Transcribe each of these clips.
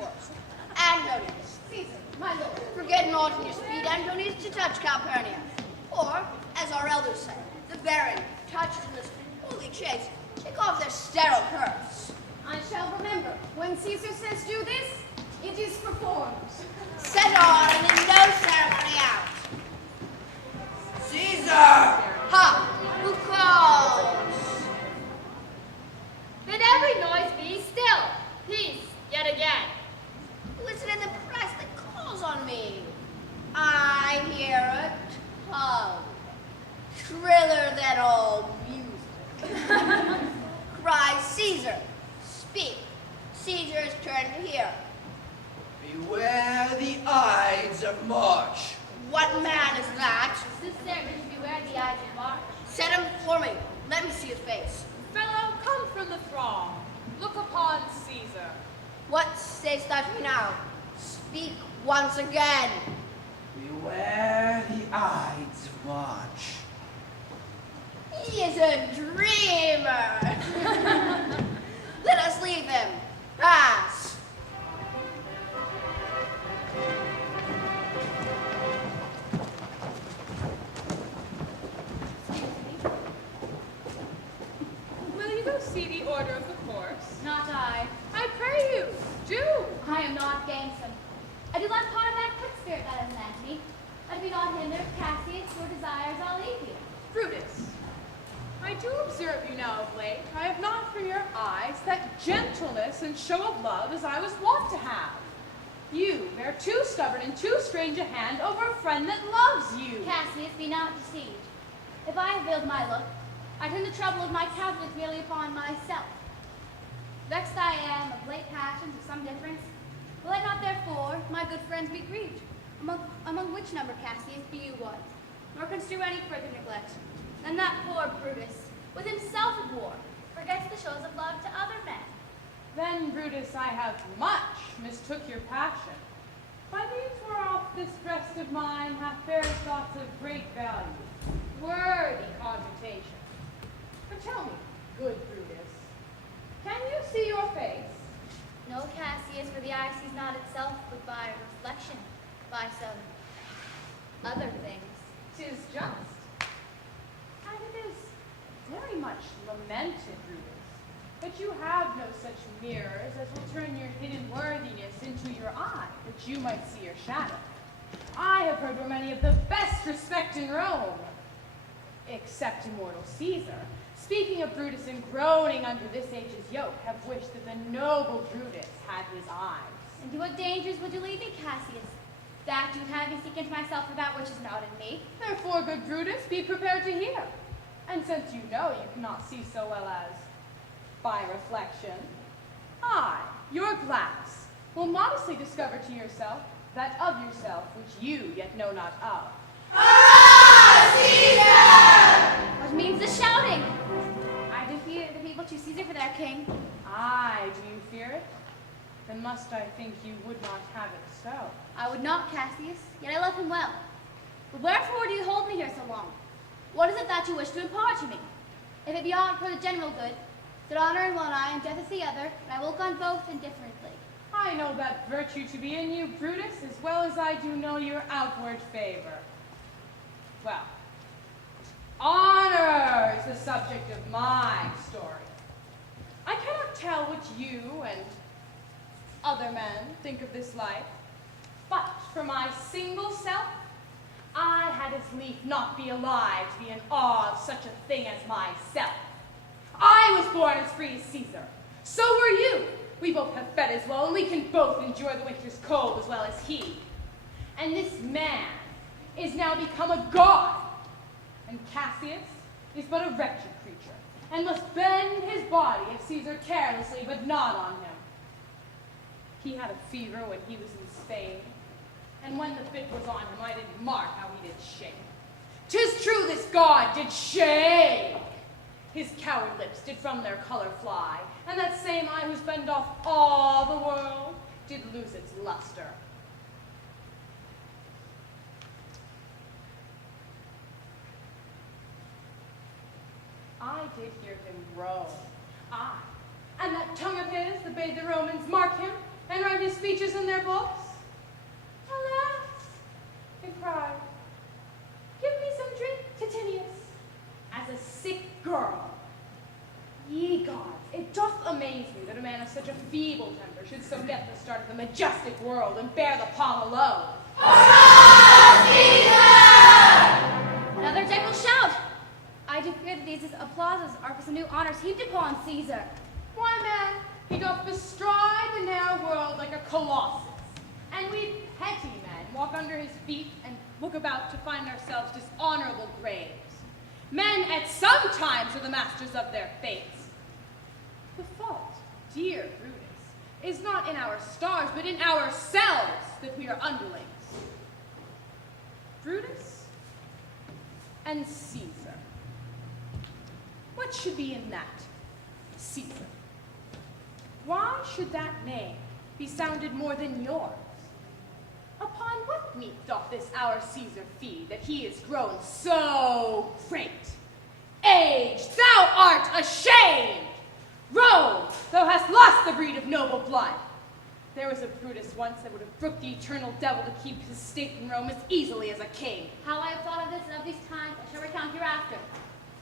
course. Antonius, Caesar, my lord. forget not in your speed, Antonius, to touch Calpurnia. Or, as our elders say, the Baron, touched in this holy chase, take off their sterile curves. I shall remember. When Caesar says do this, it is performed. Set on and in no ceremony out. Caesar! Ha! Who calls? Bid every noise be still. Peace, yet again. Who is it in the press that calls on me? I hear a tongue, shriller than all music. Cries Caesar, speak. Caesar's turn to hear. Beware the Ides of March. What man is that? This servant beware the eyes of March. Set him before me. Let me see his face. Fellow, come from the throng. Look upon Caesar. What say'st thou to me now? Speak once again. Beware the Ides of March. He is a dreamer. Let us leave him. Pass. Will you go see the order of the course? Not I. I pray you, do. I am not gamesome. I do not part of that quick spirit that has led me. Let me not hinder Cassius, your desires, I'll leave you. Brutus, I do observe you now of late. I have not from your eyes that gentleness and show of love as I was wont to have. You bear too stubborn and too strange a hand over a friend that loves you. Cassius, be not deceived. If I have veiled my look, I turn the trouble of my countenance merely upon myself. Vexed I am of late passions of some difference. Will I not therefore, my good friends, be grieved? Among which number, Cassius, be you one? Nor construe any further neglect. And that poor Brutus, with himself at war, forgets the shows of love to other men. Then, Brutus, I have much mistook your passion. By these whereof this breast of mine hath fair thoughts of great value, worthy cogitation. But tell me, good Brutus, can you see your face? No, Cassius, for the eye sees not itself, but by reflection, by some other things. 'Tis just. And it is very much lamented, Brutus, that you have no such mirrors as will turn your hidden worthiness into your eye, that you might see your shadow. I have heard where many of the best respect in Rome, except immortal Caesar, speaking of Brutus and groaning under this age's yoke, have wished that the noble Brutus had his eyes. Into what dangers would you lead me, Cassius? That you'd have me seek into myself for that which is not in me. Therefore, good Brutus, be prepared to hear. And since you know you cannot see so well as by reflection, I, your glass, will modestly discover to yourself that of yourself which you yet know not of. What means the shouting? I do fear the people choose Caesar for their king. Aye, do you fear it? Then must I think you would not have it so. I would not, Cassius, yet I love him well. But wherefore do you hold me here so long? What is it that you wish to impart to me? If it be aught for the general good, that honor in one eye and death is the other, and I will look on both indifferently. I know that virtue to be in you, Brutus, as well as I do know your outward favor. Well, honor is the subject of my story. I cannot tell what you and other men think of this life, but for my single self, I had as lief not be alive to be in awe of such a thing as myself. I was born as free as Caesar. So were you. We both have fed as well, and we can both endure the winter's cold as well as he. And this man is now become a god, and Cassius is but a wretched creature, and must bend his body if Caesar carelessly, but not on him. He had a fever when he was in Spain, and when the fit was on him, I did mark how he did shake. 'Tis true this god did shake. His coward lips did from their color fly, and that same eye whose bend off all the world did lose its luster. I did hear him groan. Aye, and that tongue of his that bade the Romans mark him and write his speeches in their books? Alas, he cried, give me some drink, Titinius, as a sick girl. Ye gods, it doth amaze me that a man of such a feeble temper should so get the start of the majestic world and bear the palm alone. Another general shout. I do fear that these applauses are for some new honors heaped upon Caesar. Why, man, he doth bestride the narrow world like a colossus, and we petty men walk under his feet and look about to find ourselves dishonorable graves. Men at some times are the masters of their fates. The fault, dear Brutus, is not in our stars, but in ourselves that we are underlings. Brutus and Caesar. What should be in that? Caesar. Why should that name be sounded more than yours? Upon what meat doth this our Caesar feed, that he is grown so great? Age, thou art ashamed! Rome, thou hast lost the breed of noble blood. There was a Brutus once that would have brooked the eternal devil to keep his state in Rome as easily as a king. How I have thought of this and of these times I shall recount hereafter.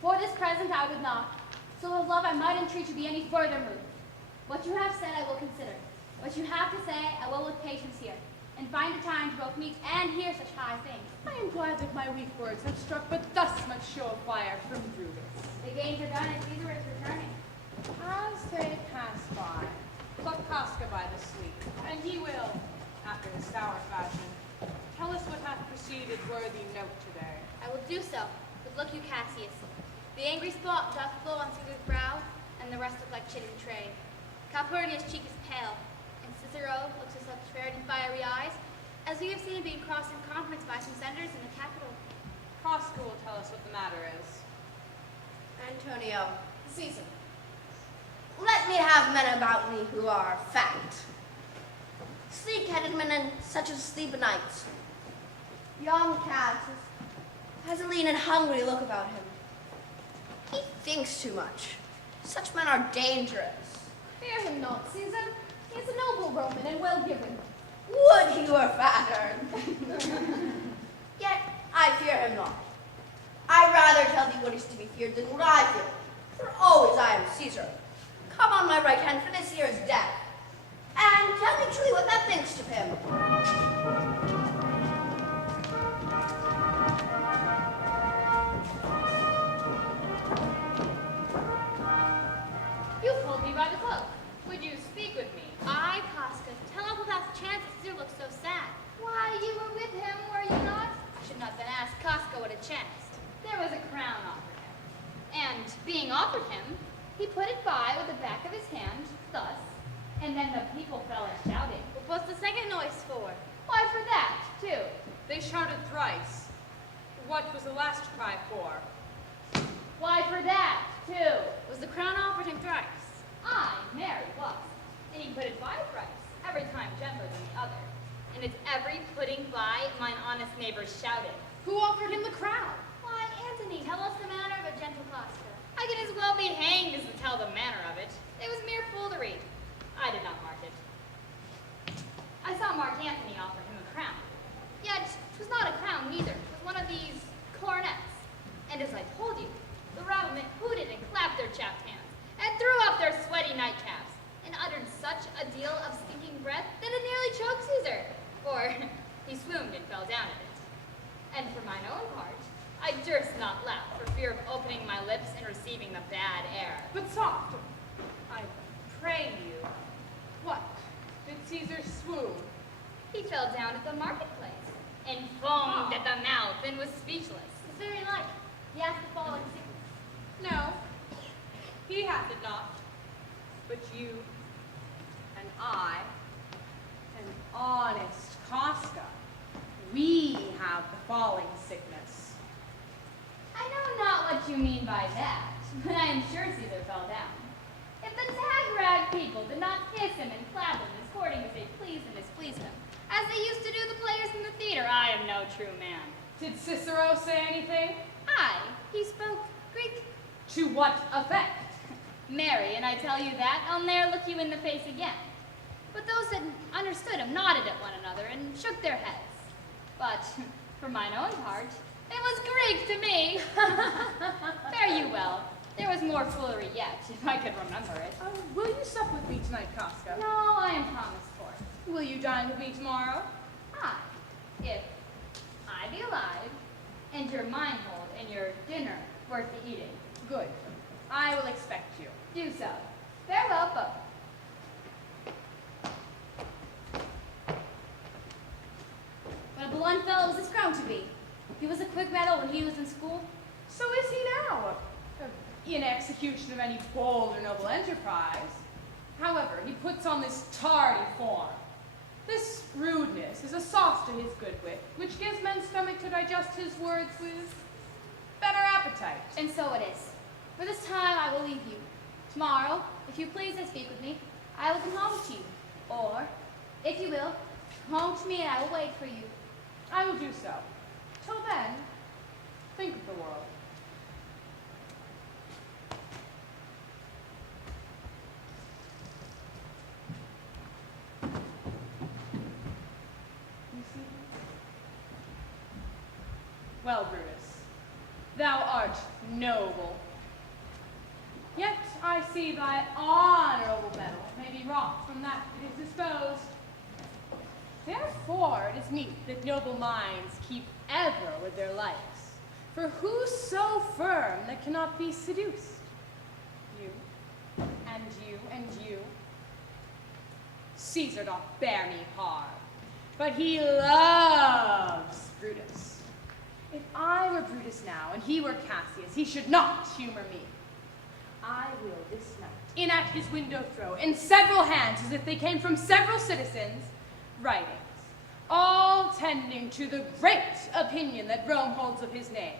For this present I would not. So of love I might entreat to be any further moved. What you have said I will consider. What you have to say I will with patience hear, and find a time to both meet and hear such high things. I am glad that my weak words have struck but thus much show of fire from Brutus. The games are done and Caesar is returning. As they pass by, pluck Casca by the sleeve, and he will, after his sour fashion, tell us what hath preceded worthy note today. I will do so, but look you, Cassius. The angry spot doth flow on Caesar's brow, and the rest look like chidden trade. Calpurnia's cheek is pale, and Cicero looks with such fair and fiery eyes, as we have seen being crossed in conference by some senators in the capital. Casca will tell us what the matter is. Antonio, Caesar, let me have men about me who are fat, sleek-headed men and such as sleep o' nights. Young Cassius has a lean and hungry look about him. He thinks too much. Such men are dangerous. Fear him not, Caesar. He is a noble Roman and well given. Would he were fatter. Yet I fear him not. I rather tell thee what is to be feared than what I fear, for always I am Caesar. Come on my right hand for this year's death, and tell me truly what thou thinkst of him. You pulled me by the cloak. Would you speak with me? Aye, Casca, tell us without chance that Caesar looks so sad. Why, you were with him, were you not? I should not have been asked. Casca would have chanced. There was a crown offered him. And being offered him, He put it by with the back of his hand, thus, and then the people fell a shouting. What was the second noise for? Why, for that, too. They shouted thrice. What was the last cry for? Why, for that, too. was the crown offered him thrice. Aye, Mary was. And he put it by thrice, every time gentler than the other. And at every putting by, mine honest neighbors shouted. Who offered him the crown? Why, Antony, tell us the manner of a gentle Casca. I can as well be hanged as to tell the manner of it. It was mere foolery. I did not mark it. I saw Mark Antony offer him a crown. Yet, 'twas not a crown neither. 'Twas one of these coronets. And as I told you, the rabblemen hooted and clapped their chapped hands, and threw up their sweaty nightcaps, and uttered such a deal of stinking breath that it nearly choked Caesar, for he swooned and fell down at it. And for mine own part, I durst not laugh for fear of opening my lips and receiving the bad air. But soft, I pray you, what? Did Caesar swoon? He fell down at the marketplace, and foamed at the mouth, and was speechless. It's very like. He has the falling sickness. No, he hath it not. But you and I, and honest Casca, we have the falling sickness. I know not what you mean by that, but I am sure Caesar fell down. If the tag-rag people did not hiss him and clap him as according as they pleased and displeased him, As they used to do the players in the theater, I am no true man. Did Cicero say anything? Aye, he spoke Greek. To what effect? Marry, and I tell you that, I'll ne'er look you in the face again. but those that understood him nodded at one another and shook their heads. But for mine own part, it was Greek to me. Fare you well. There was more foolery yet, if I could remember it. Will you sup with me tonight, Casca? No, I am promised for. Will you dine with me tomorrow? Aye, if I be alive, and your mind hold, and your dinner worth the eating. Good. I will expect you. Do so. Farewell, both. What a blunt fellow was this Crown to be. He was a quick metal when he was in school. So is he now, in execution of any bold or noble enterprise. However, he puts on this tardy form. This rudeness is a sauce to his good wit, which gives men's stomach to digest his words with better appetite. And so it is. For this time I will leave you. Tomorrow, if you please to speak with me, I will come home to you. Or, if you will, come home to me and I will wait for you. I will do so. Till then, think of the world. Well, Brutus, thou art noble. Yet I see thy honorable medal may be wrought from that it is disposed. Therefore it is meet that noble minds keep ever with their likes. For who's so firm that cannot be seduced? You, and you, and you. Caesar doth bear me hard, but he loves Brutus. If I were Brutus now, and he were Cassius, he should not humor me. I will this night, in at his window throw, in several hands, as if they came from several citizens, writings, all tending to the great opinion that Rome holds of his name,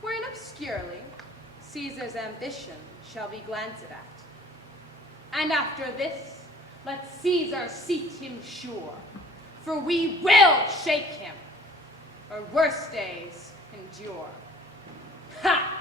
wherein obscurely Caesar's ambition shall be glanced at. And after this, let Caesar seat him sure, for we will shake him, or worse days endure. Ha!